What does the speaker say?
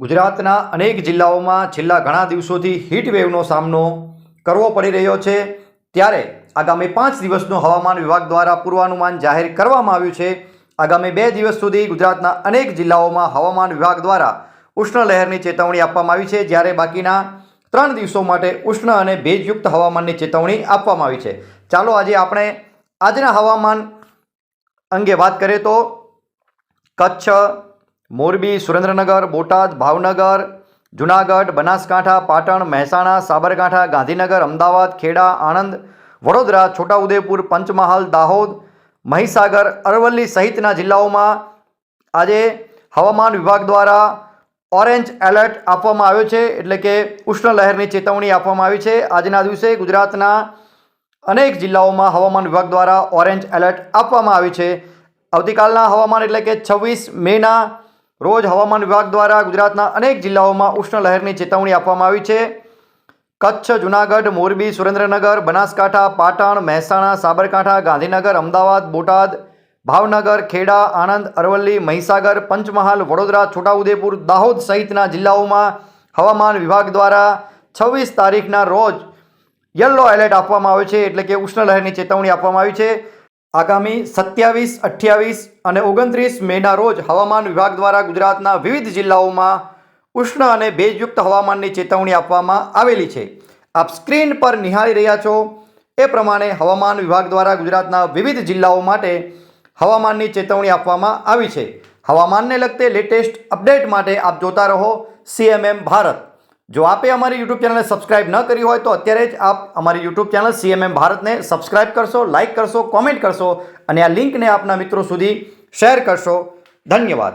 ગુજરાતના અનેક જિલ્લાઓમાં છેલ્લા ઘણા દિવસોથી હીટવેવનો સામનો કરવો પડી રહ્યો છે। ત્યારે આગામી 5 દિવસનું હવામાન વિભાગ દ્વારા પૂર્વાનુમાન જાહેર કરવામાં આવ્યું છે। આગામી 2 દિવસ સુધી ગુજરાતના અનેક જિલ્લાઓમાં હવામાન વિભાગ દ્વારા ઉષ્ણ લહેરની ચેતવણી આપવામાં આવી છે, જ્યારે બાકીના 3 દિવસો માટે ઉષ્ણ અને ભેજયુક્ત હવામાનની ચેતવણી આપવામાં આવી છે। ચાલો આજે આપણે આજના હવામાન અંગે વાત કરીએ તો કચ્છ, મોરબી, સુરેન્દ્રનગર, બોટાદ, ભાવનગર, જૂનાગઢ, બનાસકાંઠા, પાટણ, મહેસાણા, સાબરકાંઠા, ગાંધીનગર, અમદાવાદ, ખેડા, આણંદ, વડોદરા, છોટાઉદેપુર, પંચમહાલ, દાહોદ, મહીસાગર, અરવલ્લી સહિતના જિલ્લાઓમાં આજે હવામાન વિભાગ દ્વારા ઓરેન્જ એલર્ટ આપવામાં આવ્યો છે, એટલે કે ઉષ્ણ લહેરની ચેતવણી આપવામાં આવી છે। આજના દિવસે ગુજરાતના અનેક જિલ્લાઓમાં હવામાન વિભાગ દ્વારા ઓરેન્જ એલર્ટ આપવામાં આવી છે। આવતીકાલના હવામાન એટલે કે 26 મેના રોજ હવામાન વિભાગ દ્વારા ગુજરાતના અનેક જિલ્લાઓમાં ઉષ્ણ લહેરની ચેતવણી આપવામાં આવી છે। કચ્છ, જૂનાગઢ, મોરબી, સુરેન્દ્રનગર, બનાસકાંઠા, પાટણ, મહેસાણા, સાબરકાંઠા, ગાંધીનગર, અમદાવાદ, બોટાદ, ભાવનગર, ખેડા, આણંદ, અરવલ્લી, મહીસાગર, પંચમહાલ, વડોદરા, છોટાઉદેપુર, દાહોદ સહિતના જિલ્લાઓમાં હવામાન વિભાગ દ્વારા 26 તારીખના રોજ યલો એલર્ટ આપવામાં આવ્યો છે, એટલે કે ઉષ્ણ લહેરની ચેતવણી આપવામાં આવી છે। આગામી 27, 28 અને 29 મેના રોજ હવામાન વિભાગ દ્વારા ગુજરાતના વિવિધ જિલ્લાઓમાં ઉષ્ણ અને ભેજયુક્ત હવામાનની ચેતવણી આપવામાં આવેલી છે। આપ સ્ક્રીન પર નિહાળી રહ્યા છો એ પ્રમાણે હવામાન વિભાગ દ્વારા ગુજરાતના વિવિધ જિલ્લાઓ માટે હવામાનની ચેતવણી આપવામાં આવી છે। હવામાનને લગતે લેટેસ્ટ અપડેટ માટે આપ જોતા રહો CMM ભારત। જો આપે અમારી YouTube ચેનલને સબસ્ક્રાઇબ ન કરી હોય તો અત્યારે જ આપ અમારી YouTube ચેનલ CMM ભારતને સબસ્ક્રાઇબ કરશો, લાઇક કરશો, કોમેન્ટ કરશો અને આ લિંકને આપના મિત્રો સુધી શેર કરશો। ધન્યવાદ।